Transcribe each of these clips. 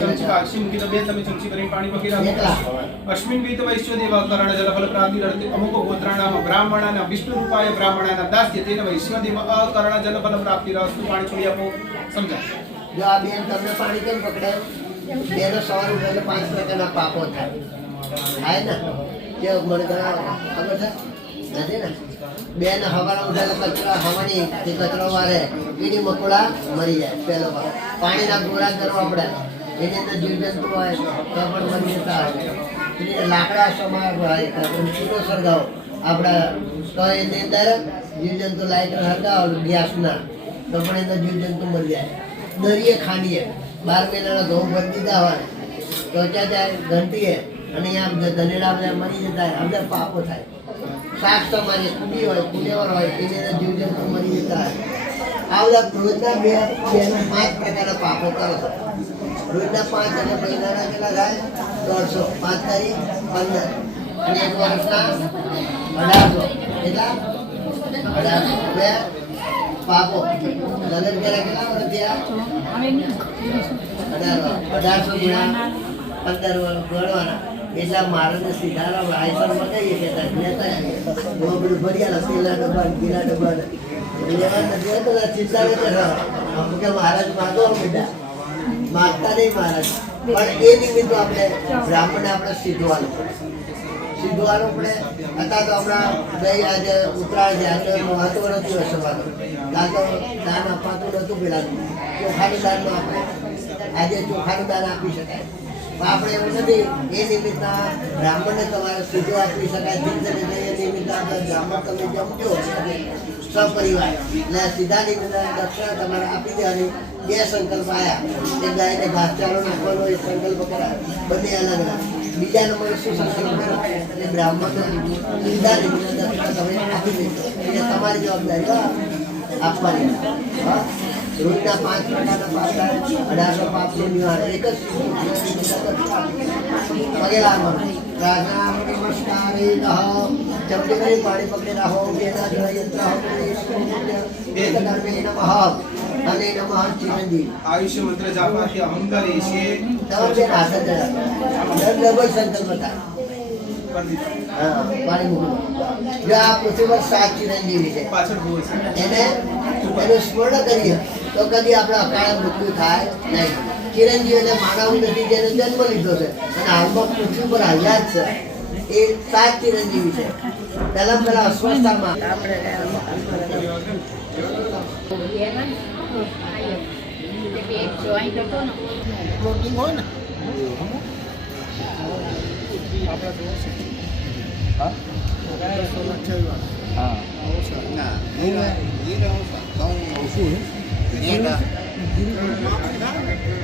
ચમચી કાક્ષી મૂકી દો બેન તમે ચમચી કરીને પાણી પકી રાખો અશ્મિન વિત વૈશ્ય દેવ કરણ જલ ફલ પ્રાપ્તિ રડતે અમુક ગોત્રાણામ બ્રાહ્મણાના વિષ્ણુ રૂપાય બ્રાહ્મણાના દાસ્ય તેન વૈશ્ય દેવ અકરણ જલ ફલ પ્રાપ્તિ રસ્તુ પાણી છોડી આપો સમજાય જો આ બેન તમને પાણી કેમ પકડાય બેનો સવાર ઉઠે પાંચ પ્રકારના પાપો થાય. થાય ને? તે મને ખબર છે? નથી ને? બેન હવાના ઉઠે કચરા, હવાની જે કચરો વારે કીડી મકોડા મરી જાય પહેલો ભાગ પાણીના ગોરા કરવા પડે. એની અંદર જીવજંતુ હોય, તો પણ મરી જતા હોય. લાકડા સમાર હોય ચૂલો સળગાવો. આપણા તો એની અંદર જીવજંતુ લાઇટર હળગાવો ગેસના તો પણ એના જીવજંતુ મરી જાય. દરિયે ખાંડીએ. બાર મહિનાના ઘઉં ભરી દીધા હોય. તો ત્યાં ઘંટીએ અને અહીંયા ધનેડા બધા મરી જતા હોય. અંદર પાપો થાય. શાક તમારી કુડી હોય કુલેવર હોય, એને જીવ જીવજંતુ મરી જતા હોય. આ બધા રોજના બે બે પાંચ પ્રકારના પાપો કરો રોજના પાંચ અને મહિનાના કેટલા થાય? દોઢસો. પાંચ તારીખ, પંદર. અને એક વર્ષના અઢારસો. કેટલા? અઢારસો. બે. પાપો લગન કર્યા કેટલા વર્ષ થયા? અઢાર અઢારસો ગુણ્યા પંદર વર્ષ ગણવાના. એટલા માણસને સીધા આઈસર મગાવીએ કે બધું ભર્યા તેલા ડબ્બા ગીલા ડબ્બા લેવા ચિંતા અમુક કે મહારાજ માગો બેટા માગતા નહીં મહારાજ. પણ એ નિમિત્તે આપણે બ્રાહ્મણને આપણે સીધવાનું પડે. સીધવાનું પડે અથવા તો હમણાં ગઈ આજે ઉત્તરાયણ છે આજે મહત્વ નથી વસવાનું કાં તો દાન અપાતું નહોતું પેલાનું ચોખાનું દાનમાં આપણે આજે ચોખાનું દાન આપી શકાય. પણ આપણે એવું નથી, એ નિમિત્તના બ્રાહ્મણને તમારે સીધું આપી શકાય. ચિંતન એ નિમિત્ત આપણે બ્રાહ્મણ તમે જમજો સપરિવાર. એટલે સીધા નિમિત્તે દક્ષિણા તમારે આપી દેવાની બે સંકલ્પ આવ્યા એક ગાયને ઘાસચારો નાખવાનો, એક સંકલ્પ કરાય. બંને અલગ અલગ. બીજા નંબરે શું સંકલ્પ બ્રાહ્મણ સીધા નિમિત્ત દક્ષિણા તમે આપી એટલે તમારી જવાબદારી આપવાની હા? પાંચ પ્રકારના થાય, અઢારસો પાપનું નિવારણ એક જ કરી પાણી પકડી રાખો બેના જળ યંત્ર નમઃ. અને નમઃ ચિરંજીવ આયુષ્ય મંત્ર જાપાથી અહંકાર એ તમારે બેન હાથ જ ડબલ સંકલ્પ થાય. હા પાણી મૂકી જો આ પૃથ્વી પર સાત ચિરંજીવી છે. એને એનું સ્મરણ કરીએ તો કદી આપણે અકાળે મૃત્યુ થાય નહીં. ચિરંજીવ એટલે માનવ નથી જેને જન્મ લીધો છે. અને હાલમાં પૃથ્વી પર હાલ્યા જ છે. એ સાત ચિરંજીવી છે. પહેલા પહેલા અસ્વસ્થામાં આપણે cho anh cho tôi một miếng gói này. Hả? À. Nè đi đâu đi đâu không? Không đi. Đâu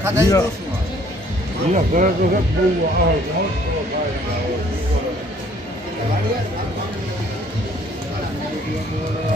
khát đâu đi. Đâu cái cái cái bùa à nó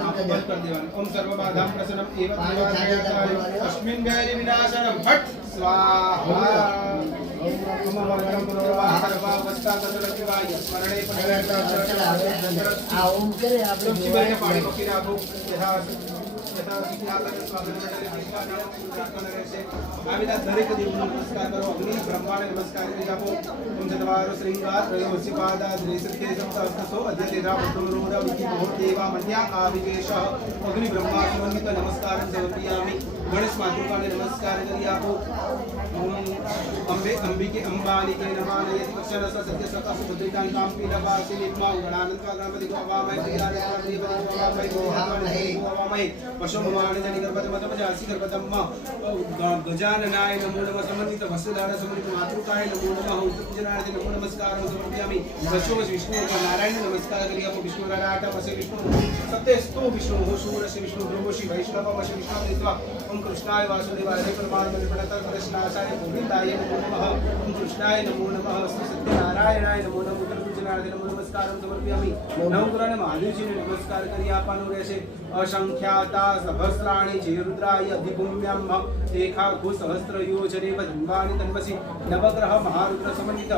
આંખો બંધ કરી દેવાનું ઓમ સર્વ બાધામ પ્રસન્નમ એવ પાણી છાંટી દેવાય દેવાનું. અસ્મિન વ્યાધિ વિનાશનમ ભટ્ટ સ્વાહા ઓમ મંગલમ પુનર્વાહ સર્વાવસ્થા સદલક્ષ્મીવાય સ્મરણે પંચરત્ન આ ઓમ કરે આપણે સૌથી પહેલા પાણી મૂકી રાખો યથા આ દરેક દેવોનો નમસ્કાર કરો અગ્નિ બ્રહ્માને નમસ્કાર કરી આપો ચતવારો શ્રીંગાર ત્રયોવસી પાદા દ્રેસત્ય સપ્તાસ્તસો અદ્ય તેરા પુત્રોરોધ વિધિ મહોદેવા મન્યા આવિવેશ અગ્નિ બ્રહ્મા સમન્વિત નમસ્કાર સમર્પયામિ ગણેશ માતૃકાને નમસ્કાર કરી આપો અંબે અંબિકે અંબાલિકે નમાલયે અક્ષરસ સત્ય સકા સુભદ્રિકાં કાંપી નવાસી નિત્મા ગણાનંદ અગ્રમતિ ગોવામય ત્રિરાજ ગોવામય ગોવામય ગોવામય ગોવામય પશુ ભવાન જનિ ગર્ભત મતમ જાસી ગર્ભતમ વિષ્ણુ નારાયણ નમસ્કાર વિષ્ણુ નારાયણ પછી વિષ્ણુ સત્યસ્તો વિષ્ણુ શૂરસી વિષ્ણુ ભૃગોશી વૈષ્ણવ વૈષ્ણવ દેવા ઓમ કૃષ્ણાય વાસુદેવાય હરે પરમાત્મા પ્રણતર કૃષ્ણાય ગોવિંદાય ગોવિંદાય નમો નમઃ ઓમ કૃષ્ણાય નમો નમઃ શ્રી સત્યનારાયણાય નમો નમઃ ઉત્તર પૂજનાર્થે નમો નમસ્કાર સમર્પયામિ નવપુરાને મહાદેવજીને નમસ્કાર કરી આપવાનો રહેશે અસંખ્યાતા સહસ્રાણી જે રુદ્રાય અધિભૂમ્યામ એકાઘુ સહસ્ર યોજનેવ ધન્વાણી તન્મસી નવગ્રહ મહારુદ્ર સમન્વિત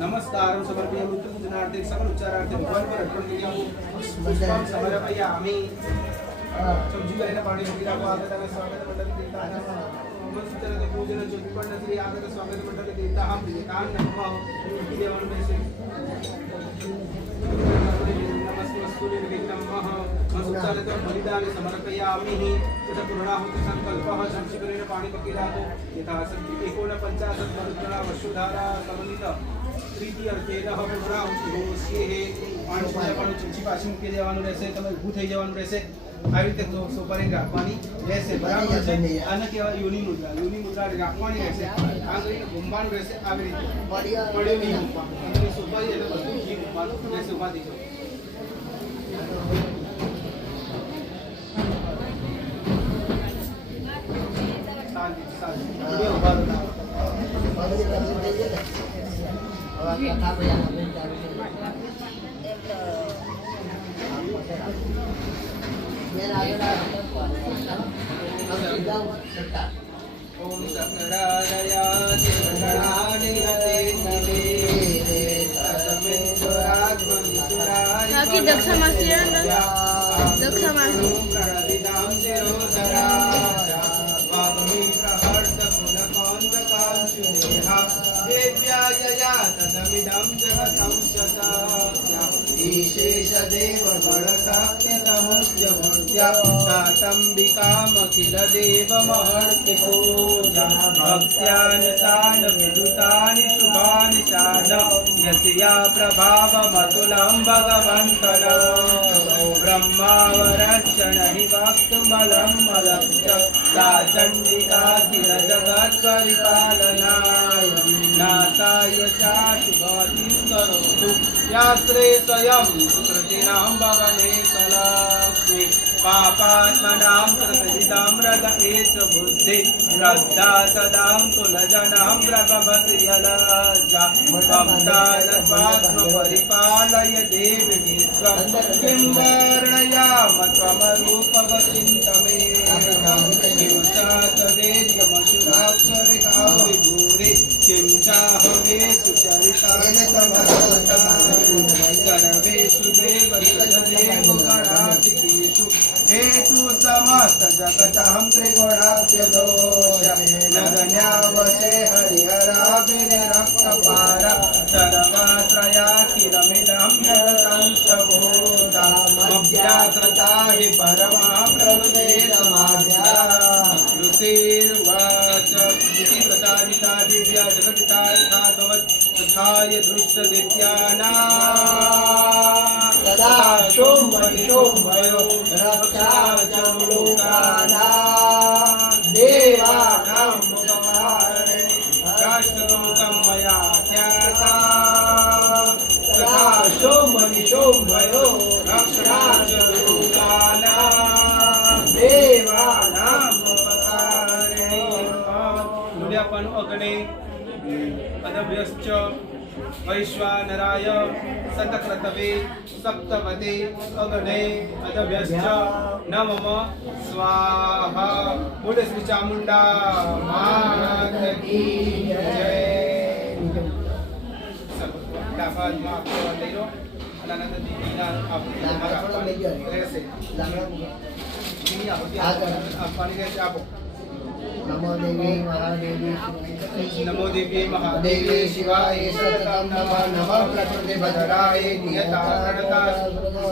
નમસ્કાર સમર્પયામિ ઉત્તર પૂજનાર્થે સકલ ઉચ્ચારાર્થે ભગવાન પર અર્પણ કરી આપું પાણી મૂકી રાખો આગળ તમે સ્વાગત મંડળ ಬ್ರಹ್ಮಸೂತ್ರದ ಪೂಜನ ಚುಕ್ಕಣ್ಣ ಶ್ರೀ ಆಗತ ಸ್ವಾಗತ ಮಂಡಲಕ್ಕೆ ಇಂತಹ ಪ್ರಿಯತಾನ್ ನಮ್ಮ ದೇವರ ಮೇಸೆ ನಮಸ್ಮಸ್ತು ನಿರ್ವಿಘ್ನಮಃ ಮಸುತ್ರದ ಬಲಿದಾನ ಸಮರ್ಪಯಾಮಿ ತತ ಪೂರ್ಣಾಹುತಿ ಸಂಕಲ್ಪಃ ಸಂಶಿಕರೇಣ ಪಾಣಿಪಕಿರಾತು ಯಥಾ ಸಂತಿ ಏಕೋನ ಪಂಚಾಶತ್ ಮರುದ್ರಾ ವರ್ಷಧಾರಾ ಸಮನ್ವಿತ પ્રીતિ અર્થે રહ પુરા હોશીએ પાણી પાણી ચીચી પાછી મૂકી દેવાનું રહેશે તમે ઊભું થઈ જવાનું રહેશે આવી રીતે સો- સોપારી રાખવાની. રહેશે બરાબર છે? આને કહેવાય યોની મુદ્રા. યોની મુદ્રા રાખવાની રહેશે. આ કરીને ઘૂમવાનું રહેશે આવી રીતે. પડ્યા પડ્યો નહીં મૂકવાનો. અને સોપારી એટલે બધું ઘી મૂકવાનું. રહેશે ઊભા થઈ જાઓ. શાંતિ શાંતિ બે ઊભા રહો. પગની તકલીફ થઈ જાય ને હવે કથા પછી આપણે ચાલુ કરીએ. નવે સતમિન્દુરાત્મનિસુરાય બાકી દક્ષા માસી દક્ષા માસી. देव्यायया तदमिदं जगतं शताशेषदेवगणसाख्यतमस्यमर्त्या तातम्बिकामखिल देवमहर्तिपूजा भक्त्यान् तान् विदुतानि शुभानि चान यस्या प्रभावमतुलं भगवन्तन ब्रह्मावरक्षण हि ब्रह्मावरक्षणहि वाक्तुबलं मलक्षप्ता चण्डिकाधिरजगत्परिपालनाय नाथाय चाशुभतिं करोतु यात्रे स्वयं सुकृतीनां भगने सलक्ष्मि पापात्मनां कृतहितां रद एष बुद्धि श्रद्धा सदां कुलजनां प्रभवति यलज्जा परिपालय देवि विश्वं किं वर्णयाम त्वमरूपवचिन्तमे किं चातवेद्यमशुराक्षरिकाविभूरि किं चाहवे सुचरितानि सर्वेषु देवदेवगणातिकेषु हेतु समस्त जगतहं त्रिगुणास्य दोष न गण्यावशे हरिहराभिरक्तपार सर्वाश्रयाखिलमिदं जगतं शबोधामव्याकृता हि परमा प्रभुते समाध्या ऋषिर्वाच इति प्रसादिता दिव्या जगदिता यथाभवत् तथाय दृष्टदित्याना तदा शोम्भयो વચમ લોકાના દેવાનામ મુખમારણે કાષ્ટલોકમ મયા ખ્યાતા તથા શોમ વિશોમ ભયો રક્ષણાચ લોકાના દેવાનામ મુખમારણે મૂલ્યાપન અગણે સતક્રતવે સપ્તપતે અગણે અદભ્યશ્ચ નમઃ સ્વાહા બોલે શ્રી ચામુંડા માત કી જય ડાબા હાથમાં આખો લઈ લો અને આનંદ દીદીના લાકડા લઈ જાઓ. રહેશે લાકડા મૂકો. દીદી આપો આપવાની રહેશે આપો नमो देवी महादेवी नमो देवी महादेवी शिवाय सततम नमः नमः प्रकृति भद्राय नियता प्रणता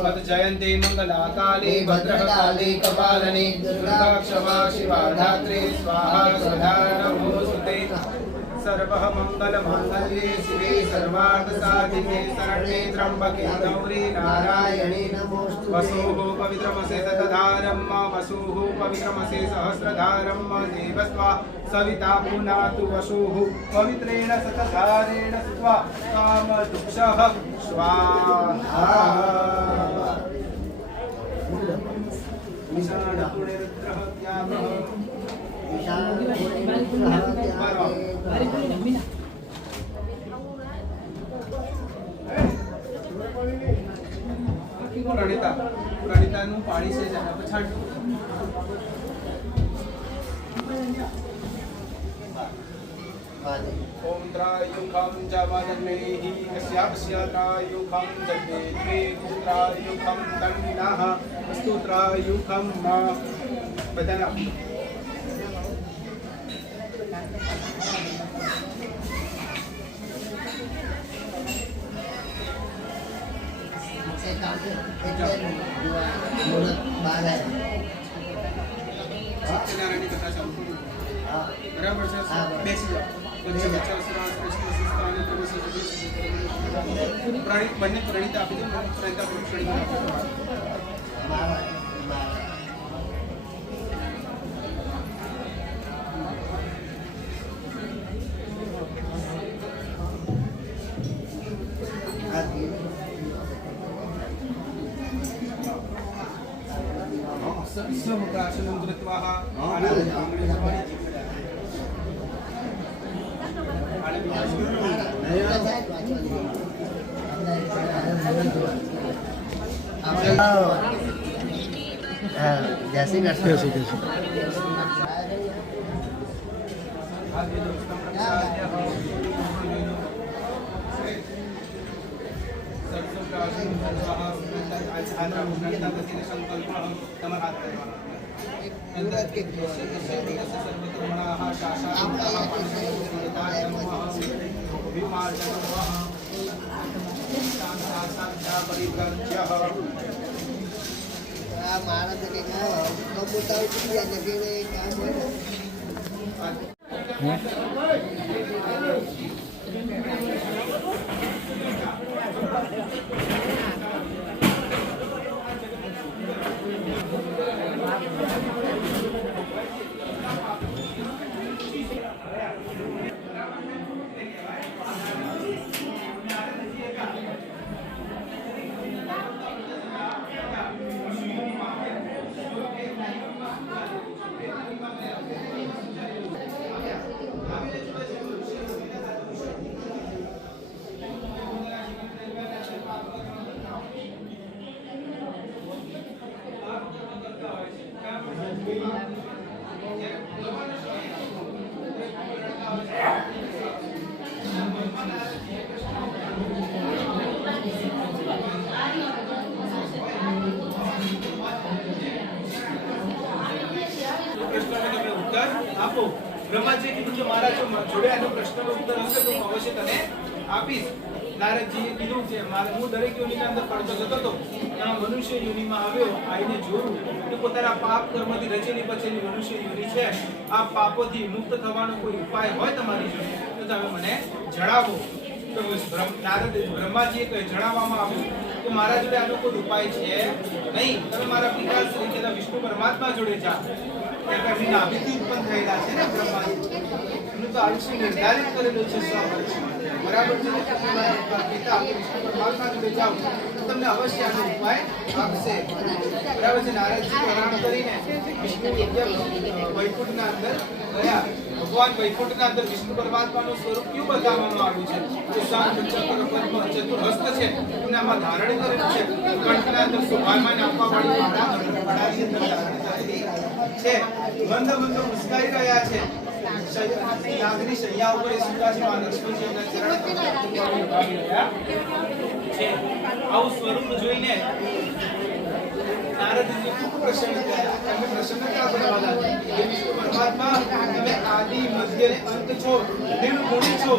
मत जयन्ते मंगलाकाले भद्रकाले कपालने दुर्गा क्षमा शिवा धात्रे स्वाहा सदा नमो सर्वमङ्गलमाङ्गल्ये शिवे सर्वार्थसाधिके शरणे त्र्यम्बके गौरी नारायणे वसुः पवित्रमसे सतधारं वसुः पवित्रमसे सहस्रधारं देवस्वा सविता पुनातु वसुः पवित्रेण सतधारेण स्वा कामदुक्षः स्वाहा निषाणपुरत्रः પ્રણીતા પ્રણીતાનું પાણી છે જેના પછાડ ઓમ ત્રાયુખમ જવનમેહિ કસ્યાપસ્ય ત્રાયુખમ જગ્ને દ્વે ત્રાયુખમ તન્વિનાહ અસ્તુ ત્રાયુખમ મા બધાને આપો સત્યનારાયણની કથા ચાલુ કરું. બરાબર છે હા, બરાબર. कृत्वा આનંદ આંગળી સવારી જીવડા. જય શ્રી કૃષ્ણ જય શ્રી આ મારા તો કંઈક કબૂતર ઉતરી જાય ને કે કામ હોય આપો. બ્રહ્માજીએ કીધું કે મારા જો જોડે આનો પ્રશ્નનો ઉત્તર હશે તો હું અવશ્ય તને આપીશ. નારદજીએ કીધું કે હું દરેક યોનિના અંદર પડતો જતો હતો. ત્યાં મનુષ્ય યોનિમાં આવ્યો આવીને જોયું કે પોતાના પાપ કર્મથી રચેલી પચેલી મનુષ્ય યોનિ છે. આ પાપોથી મુક્ત થવાનો કોઈ ઉપાય હોય તમારી જોડે? તો તમે મને જણાવો. તો નારદ બ્રહ્માજીએ જણાવવામાં આવ્યું કે મારા જોડે આનો કોઈ ઉપાય છે? નહીં, તમે મારા પિતા શ્રી કે વિષ્ણુ પરમાત્મા જોડે જાઓ ત્યાં એમની નાભીથી ઉત્પન્ન થયેલા છે ને બ્રહ્માજી. એનું તો આયુષ્ય નિર્ધારિત કરેલું છે સો બરાબર છે તમે પિતા વિષ્ણુ પરમાત્મા જોડે જાઓ, તો તમને અવશ્ય આનો ઉપાય આપશે. બરાબર છે? નારદજી પ્રણામ કરીને વિષ્ણુ વૈકુંઠના અંદર ગયા. ભગવાન વૈકુંઠના અંદર વિષ્ણુ પરમાત્માનું સ્વરૂપ કયું બતાવવામાં આવ્યું છે? તો શાંત ચક્ર પદ્મ ચતુર્હસ્ત છે એમનામાં ધારણ કરેલું છે. કંઠના અંદર શોભાયમાન આપવા વાળી છે મંદ મંદ મુસ્કાઈ રહ્યા છે. નાગની શૈયા ઉપર સુતાજી આવું સ્વરૂપ જોઈને ખૂબ પ્રસન્ન થયા એમને પ્રસન્નતા તમે આદિ મધ્ય અને અંત છો નિર્ગુણી છો,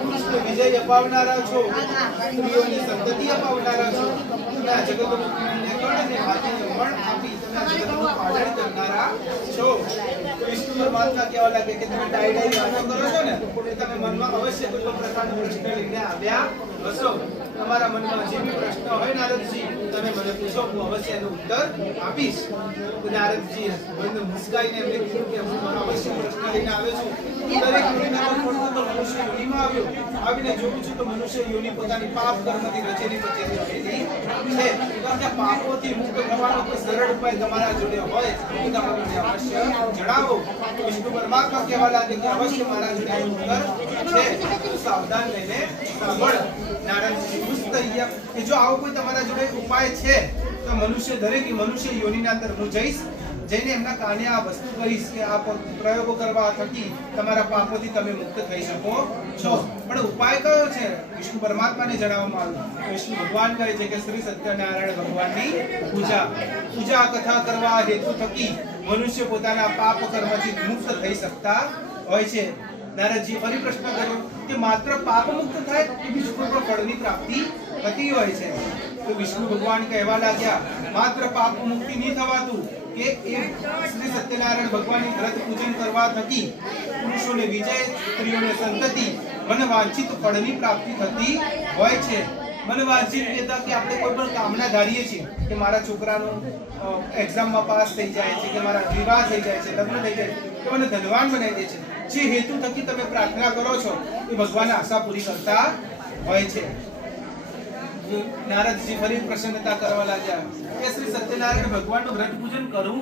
કૃષ્ણ વિજય અપાવનારા છો, સ્ત્રીઓને સંતતિ અપાવનારા છો હાથીને આપી તમે છો. વિષ્ણુ પરમાત્મા કહેવા લાગે કે તમે ડાઈ ડાઈ વાતો કરો છો ને તમે મનમાં અવશ્ય કોઈ પ્રકારનો પ્રશ્ન લઈને આવ્યા હશો તમારા મનમાં જે બી પ્રશ્ન હોય નારદજી તમે મને પૂછો, હું અવશ્ય એનો ઉત્તર આપીશ. નારદજી મને મુસ્કાઈને એમને કીધું કે હું અવશ્ય પ્રશ્ન લઈને આવ્યો છું. દરેક યોનિના પણ તો મનુષ્ય યોનિમાં આવ્યો. આવીને જોઉં છું તો મનુષ્ય યોનિ પોતાની પાપ કર્મથી રચેલી પચેલી છે કારણ કે પાપોથી મુક્ત થવાનો કોઈ સરળ ઉપાય તમારા જોડે હોય તો તમે મને અવશ્ય જણાવો. વિષ્ણુ પરમાત્મા કહેવા લાગે કે અવશ્ય મારા જોડે ઉત્તર છે. તો સાવધાન રહીને સાંભળ. ઉપાય કયો છે? વિષ્ણુ પરમાત્માને જણાવવામાં આવ્યું. વિષ્ણુ ભગવાન કહે છે કે શ્રી સત્યનારાયણ ભગવાનની પૂજા. પૂજા કથા કરવા હેતુ થકી મનુષ્ય પોતાના પાપ કર્મથી મુક્ત થઈ શકતા હોય છે. નારદજી ફરી પ્રશ્ન કર્યો કે માત્ર પાપ મુક્ત થાય કે બીજું કોઈ પણ ફળની પ્રાપ્તિ થતી હોય છે. તો વિષ્ણુ ભગવાન કહેવા લાગ્યા, માત્ર પાપ મુક્તિ નહીં થવાતું, કે એ શ્રી સત્યનારાયણ ભગવાનની વ્રત પૂજન કરવા થકી પુરુષોને વિજય, સ્ત્રીઓને સંતતિ, મન વાંછિત ફળની પ્રાપ્તિ થતી હોય છે. મને વાંચિત કહેતા કે આપણે કોઈ પણ કામના ધારીએ છીએ કે મારા છોકરાનું એક્ઝામમાં પાસ થઈ જાય છે, કે મારા વિવાહ થઈ જાય છે, લગ્ન થઈ જાય છે, તો મને ધનવાન બનાવી દે છે. જે હેતુ થકી તમે પ્રાર્થના કરો છો એ ભગવાન આશા પૂરી કરતા હોય છે. નારદજી ફરી પ્રસન્નતા કરવા લાગ્યા. એ શ્રી સત્યનારાયણ ભગવાનનું વ્રત પૂજન કરું.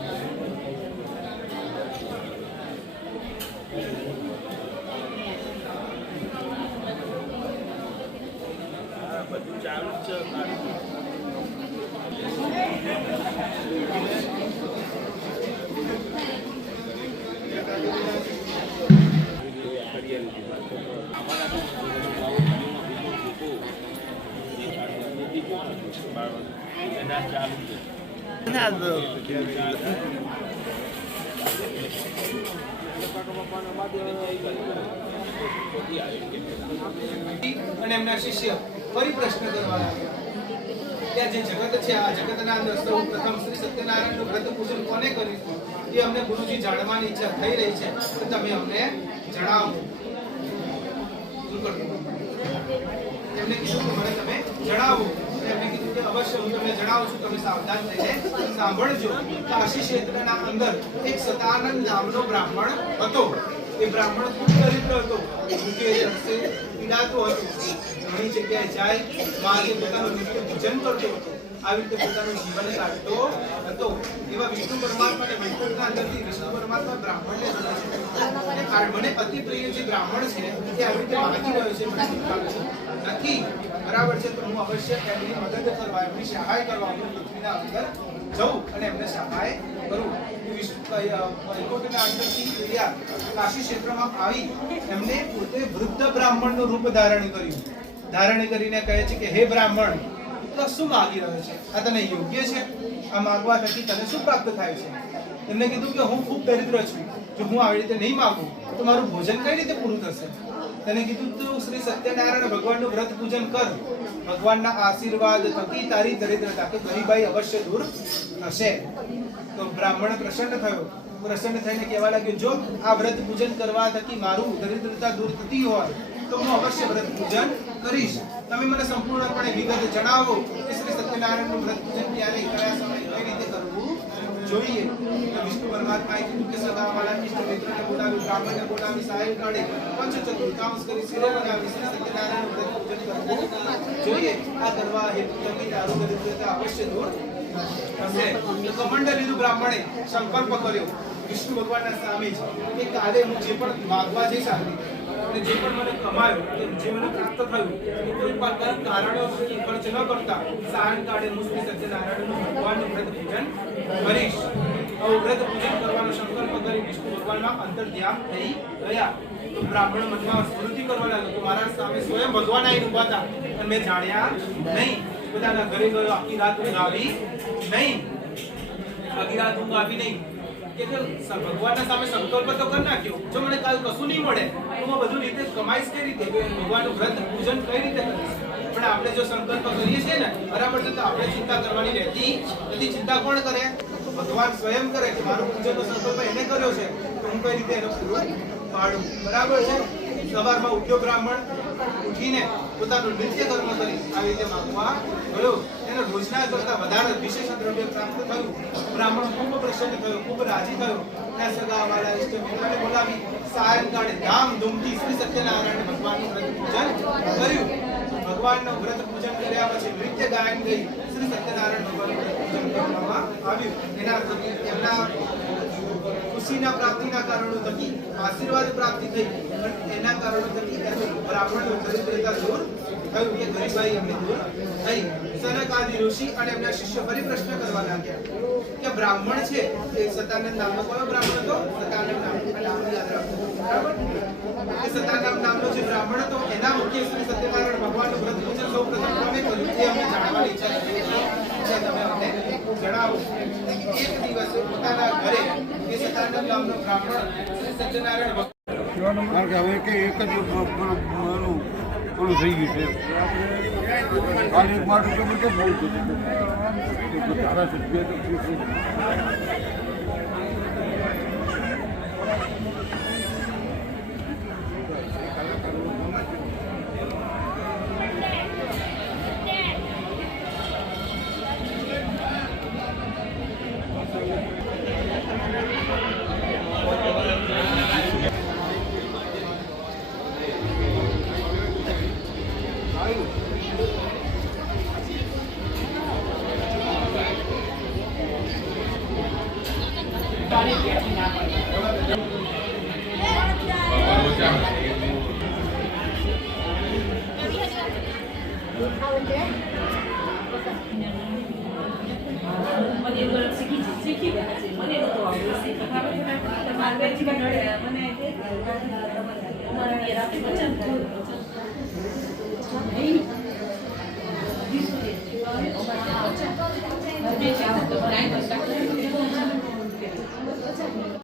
અને એમના શિષ્ય ફરી પ્રશ્ન કરવા લાગ્યા. કે જે જગત છે, આ જગતના અંદર સૌ પ્રથમ શ્રી સત્યનારાયણનું વ્રત પૂજન કોને કર્યું? એ અમને ગુરુજી જાણવાની ઈચ્છા થઈ રહી છે, તો તમે અમને જણાવો. એમને કીધું કે મને તમે જણાવો. એમને કીધું કે અવશ્ય હું તમને જણાવું છું, તમે સાવધાન થઈને સાંભળજો કાશી ક્ષેત્રના અંદર એક સતાનંદ નામનો બ્રાહ્મણ હતો. એ બ્રાહ્મણ ખૂબ દરિદ્ર હતો. પીડાતો હતો. ઘણી જગ્યાએ જાય માગે પોતાનું નિત્ય ભજન કરતો હતો. આવી રીતે પોતાનું જીવન કાઢતો હતો. એવા વિષ્ણુ પરમાત્માને વૈકુંઠના અંદરથી વિષ્ણુ પરમાત્મા બ્રાહ્મણને જુએ છે. અને અતિ પ્રિય જે બ્રાહ્મણ છે તે આવી રીતે માગી રહ્યો છે નથી, બરાબર છે તો હું અવશ્ય એમની મદદ કરવા, એમની સહાય કરવા હું પૃથ્વીના અંદર જઉં અને એમને સહાય કરું. વૈકુંઠના અંદરથી ક્રિયા કાશી ક્ષેત્રમાં આવી, એમને પોતે વૃદ્ધ બ્રાહ્મણનું રૂપ ધારણ કર્યું. ધારણ કરીને કહે છે કે, હે બ્રાહ્મણ તો શું માગી રહ્યો છે? આ તને યોગ્ય છે? આ માગવા થકી તને શું પ્રાપ્ત થાય છે? એમને કીધું કે હું ખૂબ દરિદ્ર છું. જો હું આવી રીતે નહીં માગું, તો મારું ભોજન કઈ રીતે પૂરું થશે? તેને કીધું તું, શ્રી સત્યનારાયણ, ભગવાનનું વ્રત પૂજન કર. ભગવાનના આશીર્વાદ થકી તારી દરિદ્રતા કે ગરીબાઈ અવશ્ય દૂર થશે. તો બ્રાહ્મણ પ્રસન્ન થયો. પ્રસન્ન થઈને કહેવા લાગ્યો, જો આ વ્રત પૂજન કરવા થકી મારું દરિદ્રતા દૂર થતી હોય, તો હું અવશ્ય વ્રત પૂજન કરીશ. તમે મને સંપૂર્ણપણે વિગત જણાવો કે શ્રી સત્યનારાયણનું વ્રત પૂજન ક્યારે, કયા સમયે કઈ રીતે કરવું જોઈએ? વિષ્ણુ પરમાત્માએ કીધું કે સદાવાળા વિષ્ણુ મિત્રને બોલાવી, બ્રાહ્મણને બોલાવી, સાહેબ કાઢે પંચ ચતુર્થાંશ કરી શિરો લગાવી શ્રી સત્યનારાયણ વ્રત પૂજન કરવું જોઈએ. આ કરવા હેતુ તમે તારું દરિદ્રતા અવશ્ય દૂર હશે તો કમંડ લીધું બ્રાહ્મણે સંકલ્પ કર્યો. વિષ્ણુ ભગવાનના સામે છે કે કાલે હું જે પણ માગવા જઈશ અને જે પણ મને કમાયો, જે મને પ્રાપ્ત થયું, એ કોઈ પણ કારણો ખર્ચ ન કરતા સાયંકાળે હું શ્રી સત્યનારાયણનું ભગવાનનું વ્રત પૂજન કરીશ. વ્રત પૂજન કરવાનો સંકલ્પ કરી વિષ્ણુ ભગવાનમાં અંતર ધ્યાન થઈ ગયા. તો બ્રાહ્મણ મનમાં સ્મૃતિ કરવા લાગ્યો મારા સામે સ્વયં ભગવાન આવીને ઊભા હતા અને મેં જાણ્યા નહીં. બધાના ઘરે ગયો, આખી રાત ઊંઘ આવી નહીં. આખી રાત ઊંઘ આવી નહીં. કે ભગવાનના સામે સંકલ્પ તો કરી નાખ્યો. જો મને કાલ કશું નહીં મળે, તો હું બધું રીતે કમાઈશ કઈ રીતે? ભગવાનનું વ્રત, પૂજન કઈ રીતે કરીશ? પણ આપણે જો સંકલ્પ કરીએ છીએ ને, બરાબર છે, તો આપણે ચિંતા કરવાની રહેતી નથી. ચિંતા કોણ કરે? તો ભગવાન સ્વયં કરે કે મારો પૂજનનો સંકલ્પ એને કર્યો છે, તો હું કઈ રીતે એનો પૂરો પાડું? બરાબર છે? સવારમાં ઉઠ્યો બ્રાહ્મણ, ઉઠીને પોતાનું નિત્ય કર્મ કરી આવી રીતે માંગવા ગયો. એને રોજના કરતા વધારે વિશેષ દ્રવ્ય પ્રાપ્ત થયું. બ્રાહ્મણ ખૂબ પ્રસન્ન થયો ખૂબ રાજી થયો. ત્યાં સગાવાળા ઇષ્ટ મિત્રને બોલાવી સાયંકાળે ધામધૂમથી શ્રી સત્યનારાયણ ભગવાનનું વ્રત પૂજન કર્યું. ભગવાનનું વ્રત પૂજન કર્યા પછી નૃત્ય ગાયન ગઈ શ્રી સત્યનારાયણ ભગવાનનું પૂજન કરવામાં આવ્યું. એના એમના ખુશીના પ્રાપ્તિના કારણો થકી, આશીર્વાદ પ્રાપ્તિ થઈ. પણ એના કારણો થકી એનું બ્રાહ્મણનું દરિદ્રતા દૂર થયું કે ગરીબાઈ એમની દૂર થઈ સનક આદિ ઋષિ અને એમના શિષ્ય ફરી પ્રશ્ન કરવા લાગ્યા કે બ્રાહ્મણ છે એ સતાનંદ નામનો કયો બ્રાહ્મણ હતો? સતાનંદ નામ નામ યાદ રાખો. બરાબર? એ સતાનંદ નામનો જે બ્રાહ્મણ હતો, એના મુખ્ય સત્યનારાયણ ભગવાનનું પ્રથમ કોને કર્યું? તે અમને જણાવો. એક દિવસે પોતાના ઘરે એ સતાનંદ નામનો બ્રાહ્મણ સત્યનારાયણ ભગવાન કે હવે કે એક જ થઈ ગયું છે. કાલે એક મારું